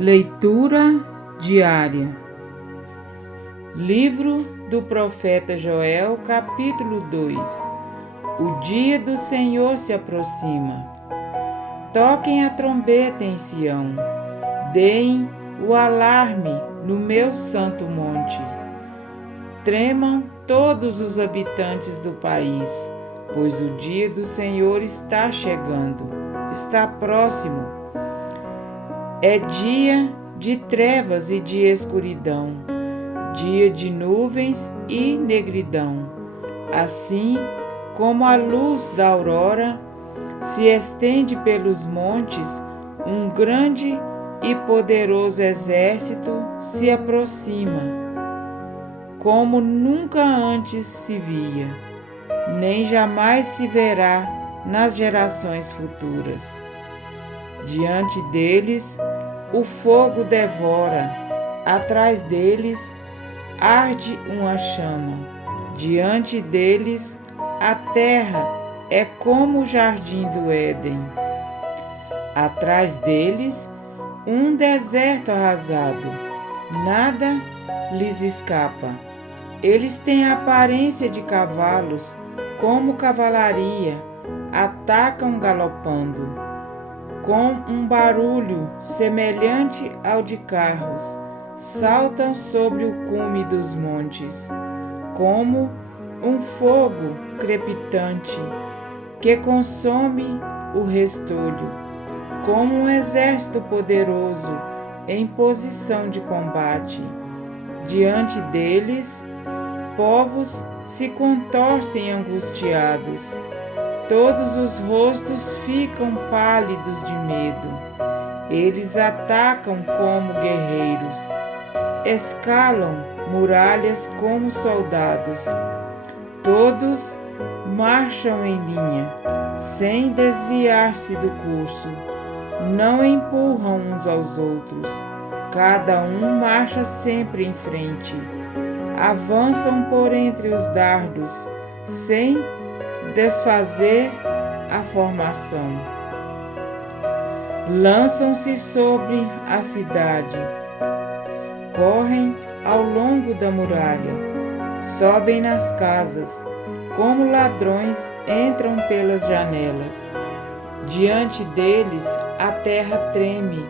Leitura diária. Livro do profeta Joel, capítulo 2. O dia do Senhor se aproxima. Toquem a trombeta em Sião, deem o alarme no meu santo monte. Tremam todos os habitantes do país, pois o dia do Senhor está chegando, está próximo. É dia de trevas e de escuridão, dia de nuvens e negridão. Assim como a luz da aurora se estende pelos montes, um grande e poderoso exército se aproxima, como nunca antes se via, nem jamais se verá nas gerações futuras. Diante deles, o fogo devora, atrás deles, arde uma chama. Diante deles, a terra é como o jardim do Éden. Atrás deles, um deserto arrasado. Nada lhes escapa. Eles têm a aparência de cavalos, como cavalaria, atacam galopando. Com um barulho semelhante ao de carros, saltam sobre o cume dos montes, como um fogo crepitante que consome o restolho, como um exército poderoso em posição de combate. Diante deles, povos se contorcem angustiados. Todos os rostos ficam pálidos de medo. Eles atacam como guerreiros, escalam muralhas como soldados. Todos marcham em linha, sem desviar-se do curso. Não empurram uns aos outros. Cada um marcha sempre em frente. Avançam por entre os dardos, sem desfazer a formação. Lançam-se sobre a cidade, correm ao longo da muralha, sobem nas casas, como ladrões entram pelas janelas. Diante deles a terra treme,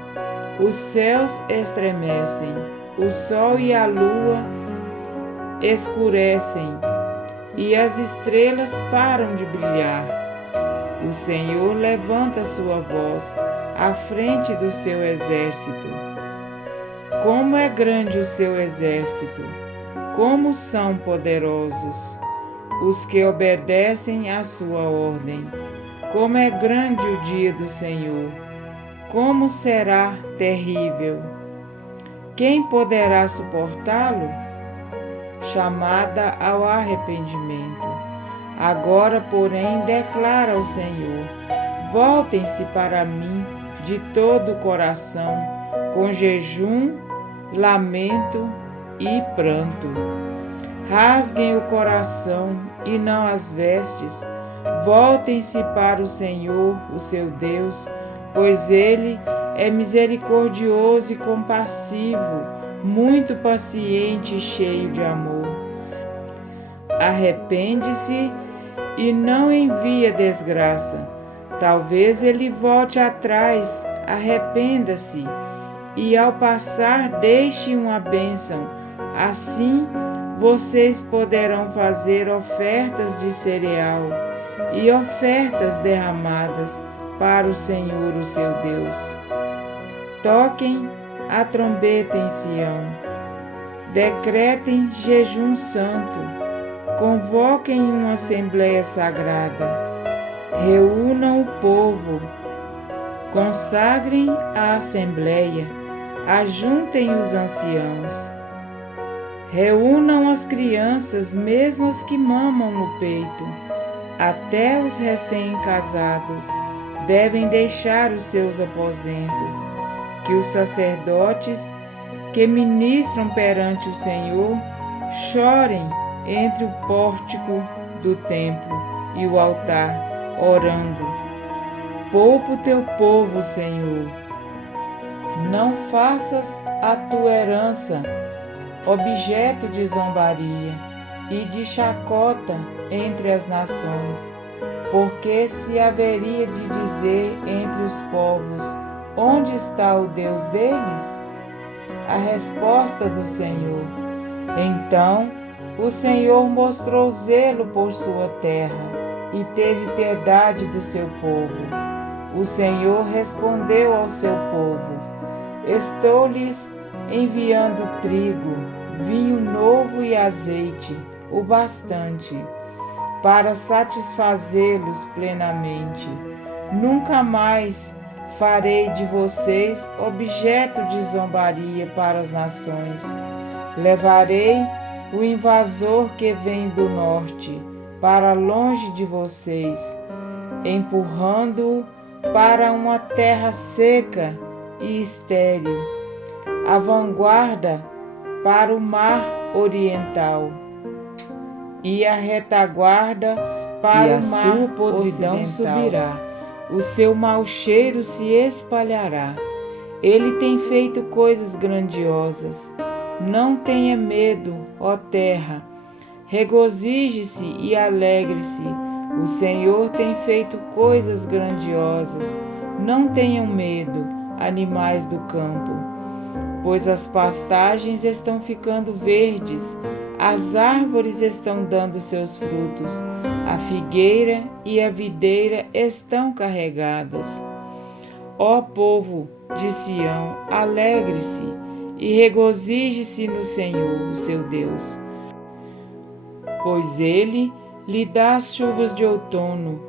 os céus estremecem, o sol e a lua escurecem, e as estrelas param de brilhar. O Senhor levanta sua voz à frente do seu exército. Como é grande o seu exército! Como são poderosos os que obedecem à sua ordem! Como é grande o dia do Senhor! Como será terrível! Quem poderá suportá-lo? Chamada ao arrependimento. Agora, porém, declara o Senhor: voltem-se para mim de todo o coração, com jejum, lamento e pranto. Rasguem o coração e não as vestes. Voltem-se para o Senhor, o seu Deus, pois Ele é misericordioso e compassivo, muito paciente e cheio de amor. Arrepende-se e não envia desgraça. Talvez ele volte atrás, arrependa-se e ao passar deixe uma bênção. Assim vocês poderão fazer ofertas de cereal e ofertas derramadas para o Senhor, o seu Deus. Toquem a trombeta em Sião, decretem jejum santo, convoquem uma assembleia sagrada, reúnam o povo, consagrem a assembleia, ajuntem os anciãos, reúnam as crianças, mesmo as que mamam no peito, até os recém-casados devem deixar os seus aposentos. Que os sacerdotes que ministram perante o Senhor chorem entre o pórtico do templo e o altar, orando: poupa o teu povo, Senhor. Não faças a tua herança objeto de zombaria e de chacota entre as nações, porque se haveria de dizer entre os povos: onde está o Deus deles? A resposta do Senhor: então o Senhor mostrou zelo por sua terra e teve piedade do seu povo. O Senhor respondeu ao seu povo: estou-lhes enviando trigo, vinho novo e azeite, o bastante, para satisfazê-los plenamente. Nunca mais farei de vocês objeto de zombaria para as nações. Levarei o invasor que vem do norte para longe de vocês, empurrando-o para uma terra seca e estéril, a vanguarda para o mar oriental e a retaguarda para o mar ocidental. Subirá, o seu mau cheiro se espalhará. Ele tem feito coisas grandiosas. Não tenha medo, ó terra, regozije-se e alegre-se. O Senhor tem feito coisas grandiosas. Não tenham medo, animais do campo, pois as pastagens estão ficando verdes, as árvores estão dando seus frutos, a figueira e a videira estão carregadas. Ó povo de Sião, alegre-se e regozije-se no Senhor, o seu Deus, pois Ele lhe dá as chuvas de outono,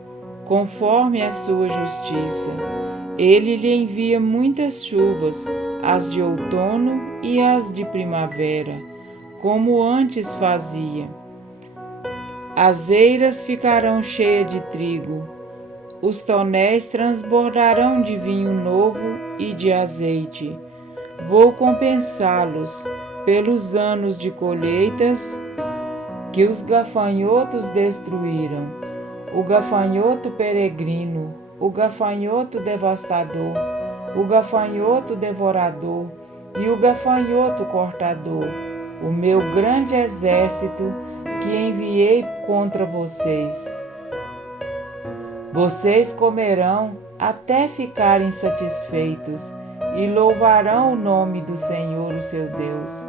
conforme a sua justiça. Ele lhe envia muitas chuvas, as de outono e as de primavera, como antes fazia. As eiras ficarão cheias de trigo, os tonéis transbordarão de vinho novo e de azeite. Vou compensá-los pelos anos de colheitas que os gafanhotos destruíram, o gafanhoto peregrino, o gafanhoto devastador, o gafanhoto devorador e o gafanhoto cortador, o meu grande exército que enviei contra vocês. Vocês comerão até ficarem satisfeitos e louvarão o nome do Senhor, o seu Deus,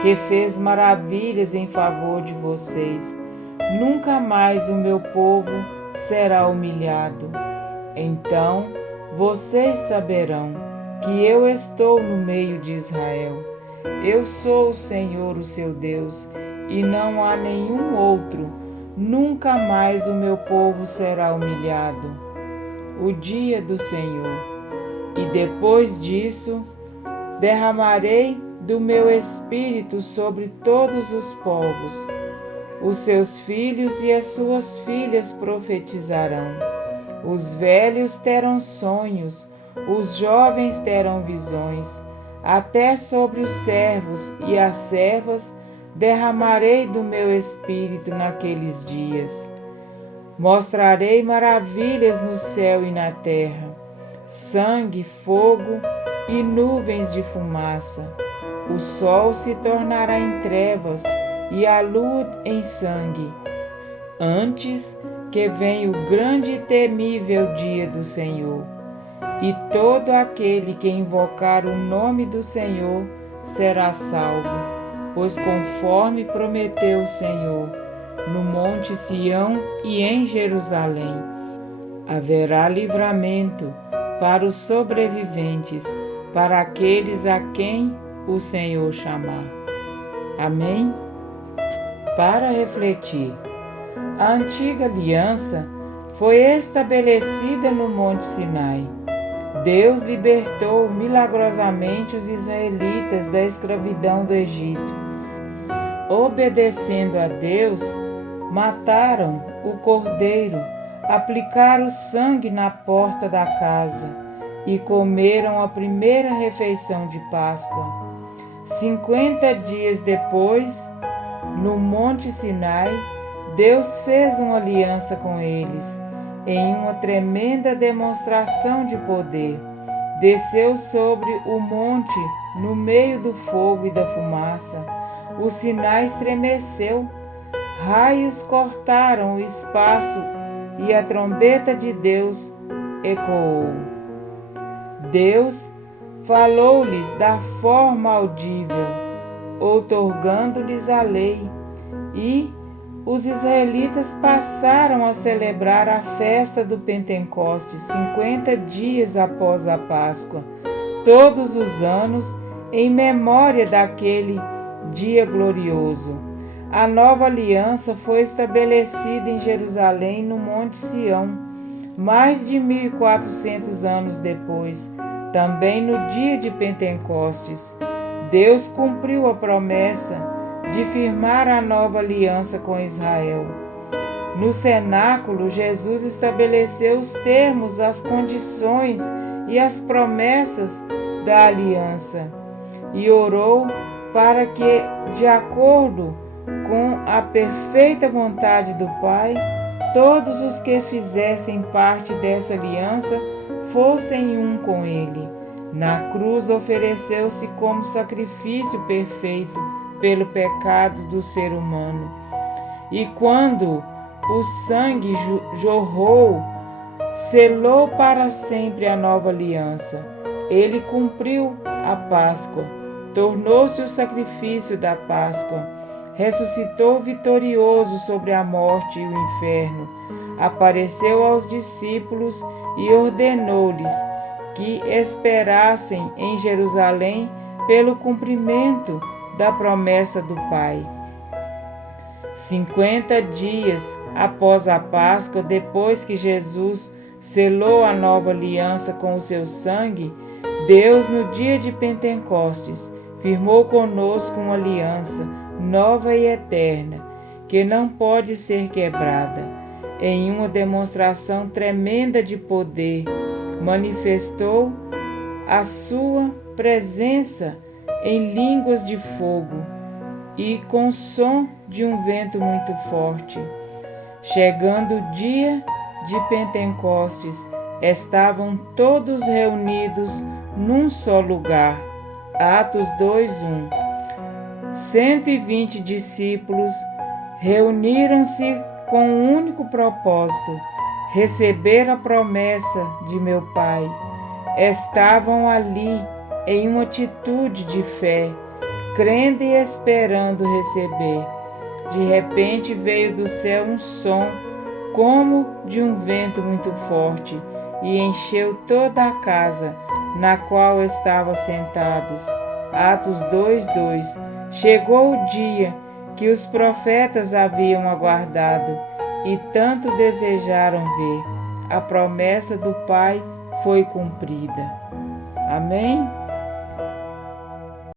que fez maravilhas em favor de vocês. Nunca mais o meu povo será humilhado. Então vocês saberão que eu estou no meio de Israel. Eu sou o Senhor, o seu Deus, e não há nenhum outro. Nunca mais o meu povo será humilhado. O dia do Senhor. E depois disso, derramarei do meu espírito sobre todos os povos. Os seus filhos e as suas filhas profetizarão. Os velhos terão sonhos, os jovens terão visões. Até sobre os servos e as servas derramarei do meu espírito naqueles dias. Mostrarei maravilhas no céu e na terra, sangue, fogo e nuvens de fumaça. O sol se tornará em trevas e a lua em sangue, antes que venha o grande e temível dia do Senhor. E todo aquele que invocar o nome do Senhor será salvo, pois conforme prometeu o Senhor, no monte Sião e em Jerusalém, haverá livramento para os sobreviventes, para aqueles a quem o Senhor chamar. Amém? Para refletir, a antiga aliança foi estabelecida no Monte Sinai. Deus libertou milagrosamente os israelitas da escravidão do Egito. Obedecendo a Deus, mataram o cordeiro, aplicaram sangue na porta da casa e comeram a primeira refeição de Páscoa. 50 dias depois, no Monte Sinai, Deus fez uma aliança com eles, em uma tremenda demonstração de poder. desceu sobre o monte no meio do fogo e da fumaça. O Sinai estremeceu, raios cortaram o espaço e a trombeta de Deus ecoou. Deus falou-lhes da forma audível, outorgando-lhes a lei, e os israelitas passaram a celebrar a festa do Pentecostes 50 dias após a Páscoa, todos os anos, em memória daquele dia glorioso. A nova aliança foi estabelecida em Jerusalém, no Monte Sião, mais de 1400 anos depois, também no dia de Pentecostes. Deus cumpriu a promessa de firmar a nova aliança com Israel. No cenáculo, Jesus estabeleceu os termos, as condições e as promessas da aliança e orou para que, de acordo com a perfeita vontade do Pai, todos os que fizessem parte dessa aliança fossem um com Ele. Na cruz ofereceu-se como sacrifício perfeito pelo pecado do ser humano. E quando o sangue jorrou, selou para sempre a nova aliança. Ele cumpriu a Páscoa, tornou-se o sacrifício da Páscoa, ressuscitou vitorioso sobre a morte e o inferno, apareceu aos discípulos e ordenou-lhes que esperassem em Jerusalém pelo cumprimento da promessa do Pai. 50 dias após a Páscoa, depois que Jesus selou a nova aliança com o seu sangue, Deus, no dia de Pentecostes, firmou conosco uma aliança nova e eterna, que não pode ser quebrada. Em uma demonstração tremenda de poder, manifestou a sua presença em línguas de fogo e com som de um vento muito forte. Chegando o dia de Pentecostes, estavam todos reunidos num só lugar. Atos 2:1. 120 discípulos reuniram-se com um único propósito: receber a promessa de meu Pai. Estavam ali em uma atitude de fé, crendo e esperando receber. De repente veio do céu um som como de um vento muito forte e encheu toda a casa na qual estavam sentados. Atos 2:2. Chegou o dia que os profetas haviam aguardado e tanto desejaram ver. A promessa do Pai foi cumprida. Amém?